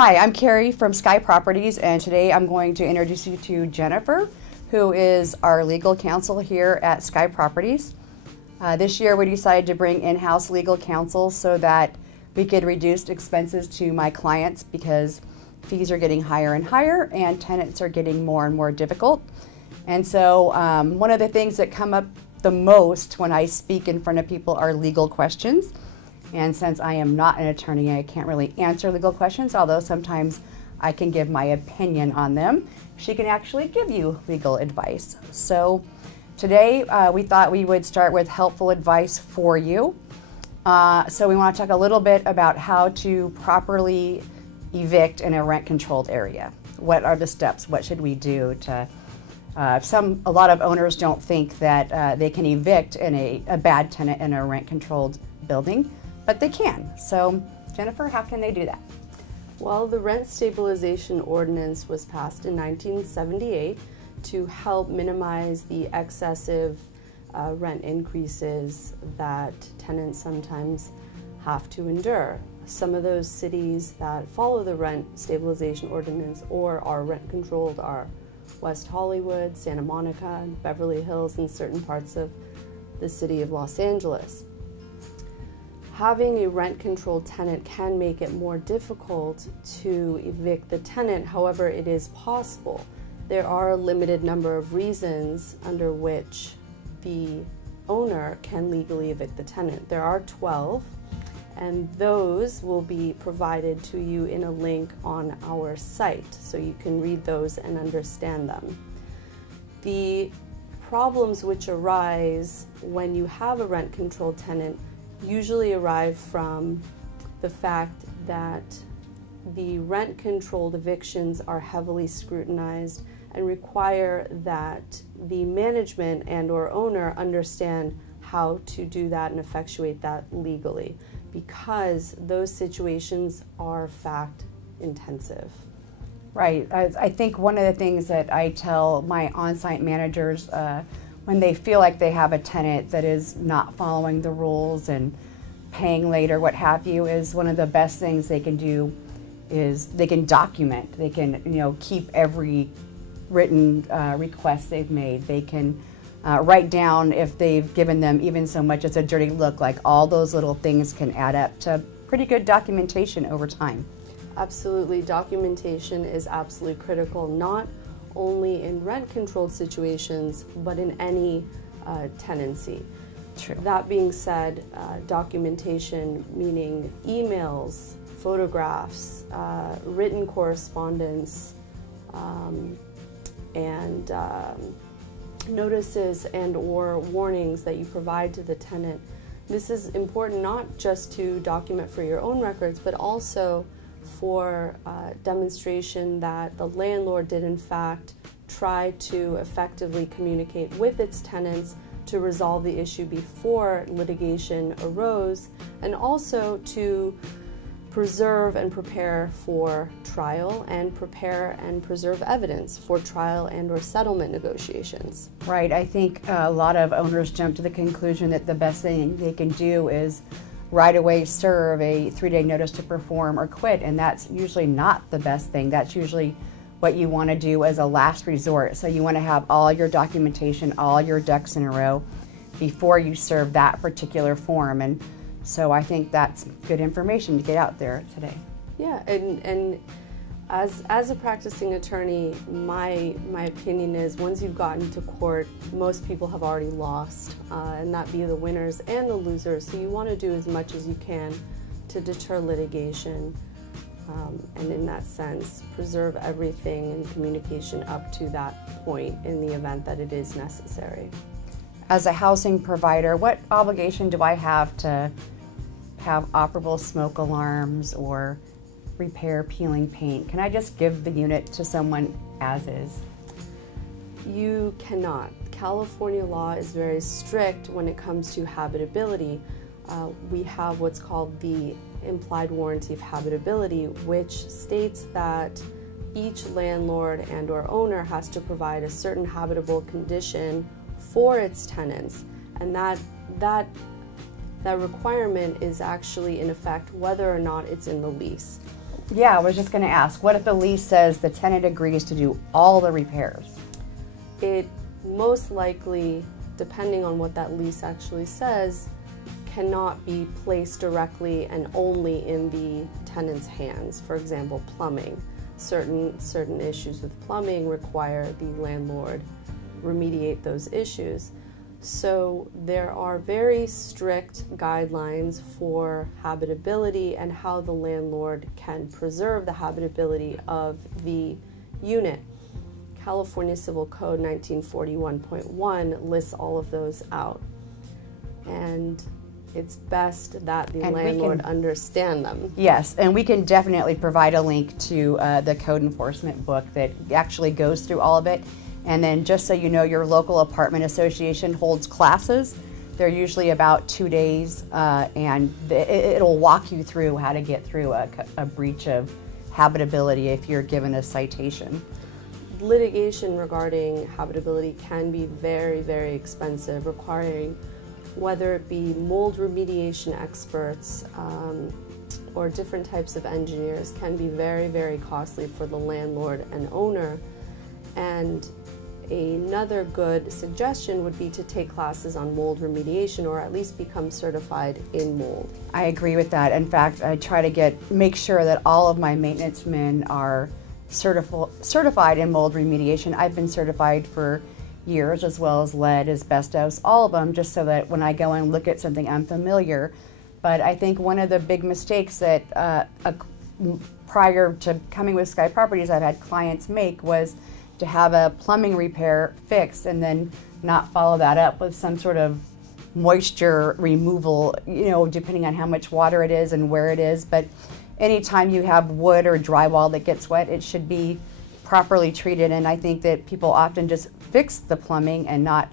Hi, I'm Kari from Sky Properties, and today I'm going to introduce you to Jennifer, who is our legal counsel here at Sky Properties. This year we decided to bring in-house legal counsel so that we could reduce expenses to my clients because fees are getting higher and higher and tenants are getting more and more difficult. And so one of the things that come up the most when I speak in front of people are legal questions. And since I am not an attorney, I can't really answer legal questions, although sometimes I can give my opinion on them. She can actually give you legal advice. So today we thought we would start with helpful advice for you. So we want to talk a little bit about how to properly evict in a rent-controlled area. What are the steps? What should we do to... a lot of owners don't think that they can evict in a bad tenant in a rent-controlled building, but they can. So, Jennifer, how can they do that? Well, the Rent Stabilization Ordinance was passed in 1978 to help minimize the excessive rent increases that tenants sometimes have to endure. Some of those cities that follow the Rent Stabilization Ordinance or are rent-controlled are West Hollywood, Santa Monica, Beverly Hills, and certain parts of the city of Los Angeles. Having a rent-controlled tenant can make it more difficult to evict the tenant. However, it is possible. There are a limited number of reasons under which the owner can legally evict the tenant. There are 12, and those will be provided to you in a link on our site, so you can read those and understand them. The problems which arise when you have a rent-controlled tenant usually arrive from the fact that the rent-controlled evictions are heavily scrutinized and require that the management and/or owner understand how to do that and effectuate that legally, because those situations are fact-intensive. Right. I think one of the things that I tell my on-site managers when they feel like they have a tenant that is not following the rules and paying late or what have you, is one of the best things they can do is they can document. They can, keep every written request they've made. They can write down if they've given them even so much as a dirty look. Like, all those little things can add up to pretty good documentation over time. Absolutely. Documentation is absolutely critical, not only in rent-controlled situations, but in any tenancy. True. That being said, documentation meaning emails, photographs, written correspondence, and notices and/or warnings that you provide to the tenant. This is important not just to document for your own records, but also for demonstration that the landlord did in fact try to effectively communicate with its tenants to resolve the issue before litigation arose, and also to preserve and prepare for trial and prepare and preserve evidence for trial and/or settlement negotiations. Right. I think a lot of owners jump to the conclusion that the best thing they can do is right away serve a 3-day notice to perform or quit, and that's usually not the best thing. That's usually what you want to do as a last resort. So you want to have all your documentation, all your ducks in a row before you serve that particular form. And so I think that's good information to get out there today. Yeah, and as a practicing attorney, my opinion is once you've gotten to court, most people have already lost, and that be the winners and the losers. So you want to do as much as you can to deter litigation, and in that sense, preserve everything in communication up to that point in the event that it is necessary. As a housing provider, what obligation do I have to have operable smoke alarms or repair peeling paint? Can I just give the unit to someone as is? You cannot. California law is very strict when it comes to habitability. We have what's called the Implied warranty of habitability, which states that each landlord and/or owner has to provide a certain habitable condition for its tenants, and that requirement is actually in effect whether or not it's in the lease. Yeah, I was just going to ask, what if the lease says the tenant agrees to do all the repairs? It most likely, depending on what that lease actually says, cannot be placed directly and only in the tenant's hands. For example, plumbing. Certain issues with plumbing require the landlord remediate those issues. So there are very strict guidelines for habitability and how the landlord can preserve the habitability of the unit. California Civil Code 1941.1 lists all of those out. And it's best that the landlord understand them. Yes, and we can definitely provide a link to the code enforcement book that actually goes through all of it. And then just so you know, your local apartment association holds classes. They're usually about 2 days, and it'll walk you through how to get through a breach of habitability if you're given a citation. Litigation regarding habitability can be very, very expensive, requiring whether it be mold remediation experts or different types of engineers, can be very, very costly for the landlord and owner. And another good suggestion would be to take classes on mold remediation, or at least become certified in mold. I agree with that. In fact, I try to make sure that all of my maintenance men are certified in mold remediation. I've been certified for years, as well as lead, asbestos, all of them, just so that when I go and look at something, I'm familiar. But I think one of the big mistakes that prior to coming with Sky Properties I've had clients make was to have a plumbing repair fixed and then not follow that up with some sort of moisture removal, you know, depending on how much water it is and where it is. But anytime you have wood or drywall that gets wet, it should be properly treated. And I think that people often just fix the plumbing and not,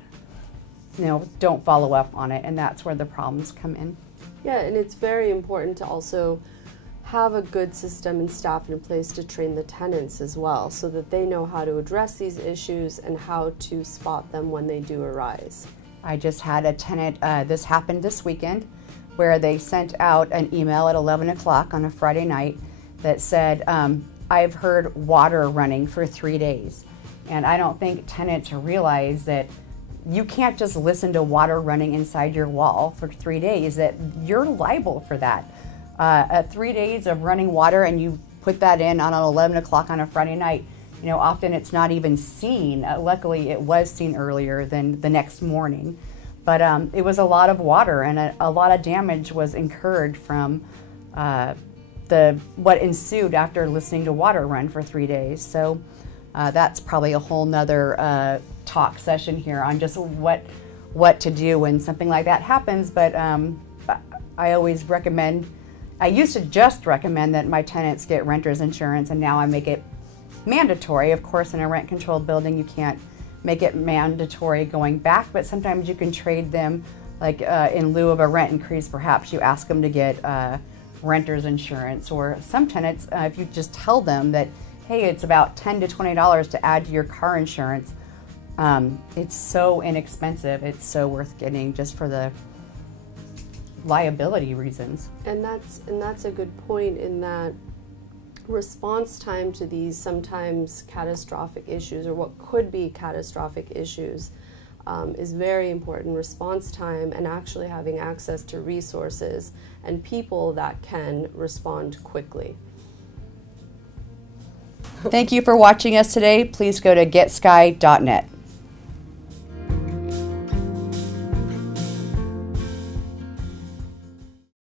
you know, don't follow up on it. And that's where the problems come in. Yeah, and it's very important to also have a good system and staff in place to train the tenants as well, so that they know how to address these issues and how to spot them when they do arise. I just had a tenant, this happened this weekend, where they sent out an email at 11 o'clock on a Friday night that said, I've heard water running for 3 days. And I don't think tenants realize that you can't just listen to water running inside your wall for 3 days, that you're liable for that. 3 days of running water, and you put that in on 11 o'clock on a Friday night, you know, often it's not even seen. Luckily, it was seen earlier than the next morning. But it was a lot of water, and a lot of damage was incurred from what ensued after listening to water run for 3 days. So that's probably a whole nother talk session here on just what to do when something like that happens. But I always recommend, I used to just recommend that my tenants get renter's insurance, and now I make it mandatory. Of course, in a rent-controlled building, you can't make it mandatory going back, but sometimes you can trade them, like in lieu of a rent increase, perhaps you ask them to get renter's insurance. Or some tenants, if you just tell them that, hey, it's about $10 to $20 to add to your car insurance, it's so inexpensive, it's so worth getting just for the liability reasons. And that's a good point, in that response time to these sometimes catastrophic issues, or what could be catastrophic issues, is very important. Response time, and actually having access to resources and people that can respond quickly. Thank you for watching us today. Please go to getsky.net.